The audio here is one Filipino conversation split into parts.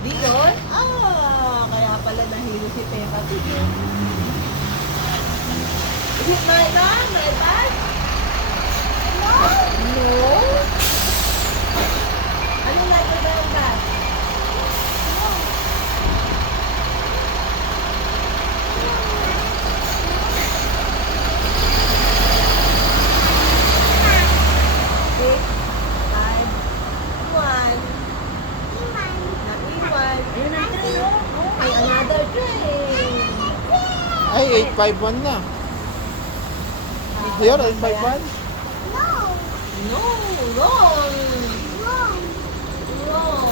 Dion? Kaya pala nahilo si Peppa Pig. Is it my turn? My turn? No. Ano lagi ba yung that? Six, five, one. Naiwan. Ayun ang train, oh. Ay, another train. Ay, 851 na. Here, 851. No, wrong. Wrong.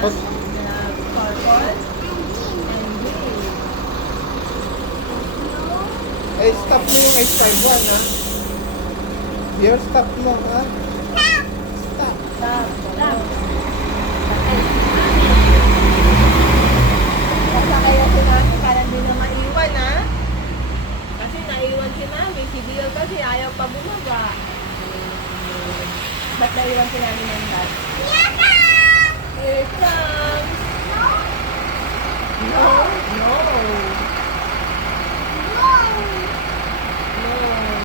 Purple and green. Eh, stop mo yung 851, ha? Here, stop mo, ha? Stop. Stop. Stop. Sasakay na si Mami para hindi na maiwan, ha? Kasi naiwan si Mami. Si Dio kasi ayaw pa bumaba. Ba't naiwan si Mami ng dad? Here it comes. No. No.